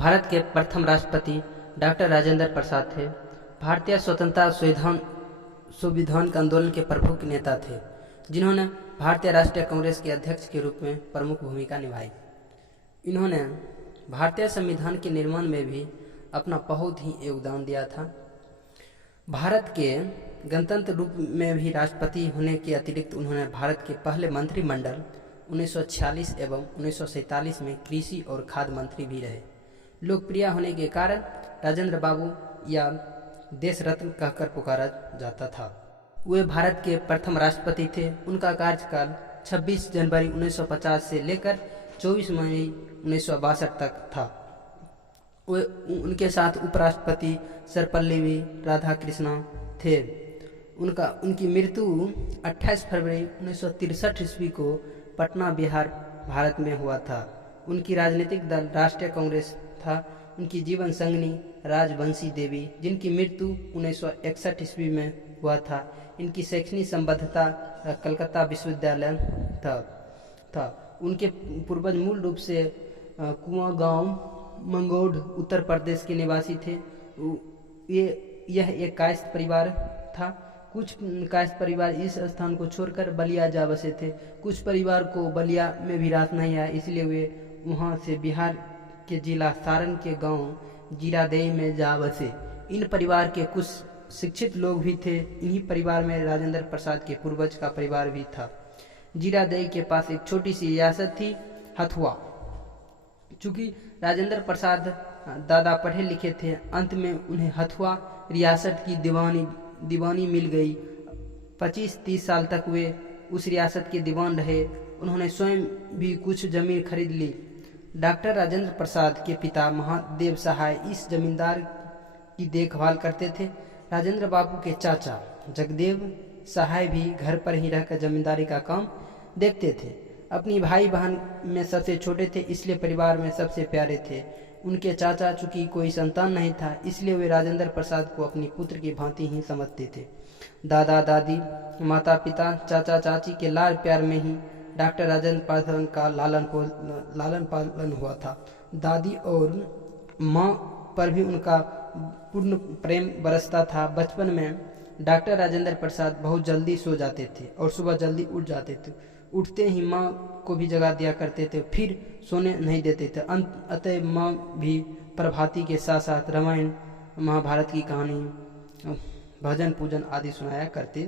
भारत के प्रथम राष्ट्रपति डॉक्टर राजेंद्र प्रसाद थे। भारतीय स्वतंत्रता संविधान के आंदोलन के प्रमुख नेता थे, जिन्होंने भारतीय राष्ट्रीय कांग्रेस के अध्यक्ष के रूप में प्रमुख भूमिका निभाई। इन्होंने भारतीय संविधान के निर्माण में भी अपना बहुत ही योगदान दिया था। भारत के गणतंत्र रूप में भी राष्ट्रपति होने के अतिरिक्त उन्होंने भारत के पहले मंत्रिमंडल 1946 एवं 1947 में कृषि और खाद्य मंत्री भी रहे। लोकप्रिय होने के कारण राजेंद्र बाबू या देश रत्न कहकर पुकारा जाता था। वे भारत के प्रथम राष्ट्रपति थे। उनका कार्यकाल 26 जनवरी 1950 से लेकर 24 मई 1962 तक था। उनके साथ उपराष्ट्रपति सर्वपल्ली राधाकृष्णन थे। उनकी मृत्यु 28 फरवरी 1963 ईस्वी को पटना, बिहार, भारत में हुआ था। उनकी राजनीतिक दल राष्ट्रीय कांग्रेस था। उनकी जीवन संगिनी राजबंशी देवी, जिनकी मृत्यु 1961 ईस्वी में हुआ था। इनकी शैक्षणिक संबद्धता कलकत्ता विश्वविद्यालय था। उनके पूर्वज मूल रूप से कुआं गांव, मंगोड, उत्तर प्रदेश के निवासी थे। यह एक कायस्थ परिवार था। कुछ कायस्थ परिवार इस स्थान को छोड़कर बलिया जा बसे थे। कुछ परिवार को बलिया में भी रास नहीं आया, इसलिए वे वहां से बिहार के जिला सारण के गांव जीरादेई में जा बसे। इन परिवार के कुछ शिक्षित लोग भी थे। इन्हीं परिवार में राजेंद्र प्रसाद के पूर्वज का परिवार भी था। जीरादेई के पास एक छोटी सी रियासत थी, हथुआ। चूंकि राजेंद्र प्रसाद दादा पढ़े लिखे थे, अंत में उन्हें हथुआ रियासत की दीवानी मिल गई। 25-30 साल तक वे उस रियासत के दीवान रहे। उन्होंने स्वयं भी कुछ जमीन खरीद ली। डॉक्टर राजेंद्र प्रसाद के पिता महादेव सहाय इस जमींदार की देखभाल करते थे। राजेंद्र बाबू के चाचा जगदेव सहाय भी घर पर ही रहकर जमींदारी का काम देखते थे। अपनी भाई बहन में सबसे छोटे थे, इसलिए परिवार में सबसे प्यारे थे। उनके चाचा चूंकि कोई संतान नहीं था, इसलिए वे राजेंद्र प्रसाद को अपनी पुत्र की भांति ही समझते थे। दादा दादी, माता पिता, चाचा चाची के लाड प्यार में ही डॉक्टर राजेंद्र प्रसाद का लालन पालन हुआ था। दादी और माँ पर भी उनका पूर्ण प्रेम बरसता था। बचपन में डॉक्टर राजेंद्र प्रसाद बहुत जल्दी सो जाते थे और सुबह जल्दी उठ जाते थे। उठते ही माँ को भी जगा दिया करते थे, फिर सोने नहीं देते थे। अतः माँ भी प्रभाती के साथ साथ रामायण, महाभारत की कहानी, भजन पूजन आदि सुनाया करते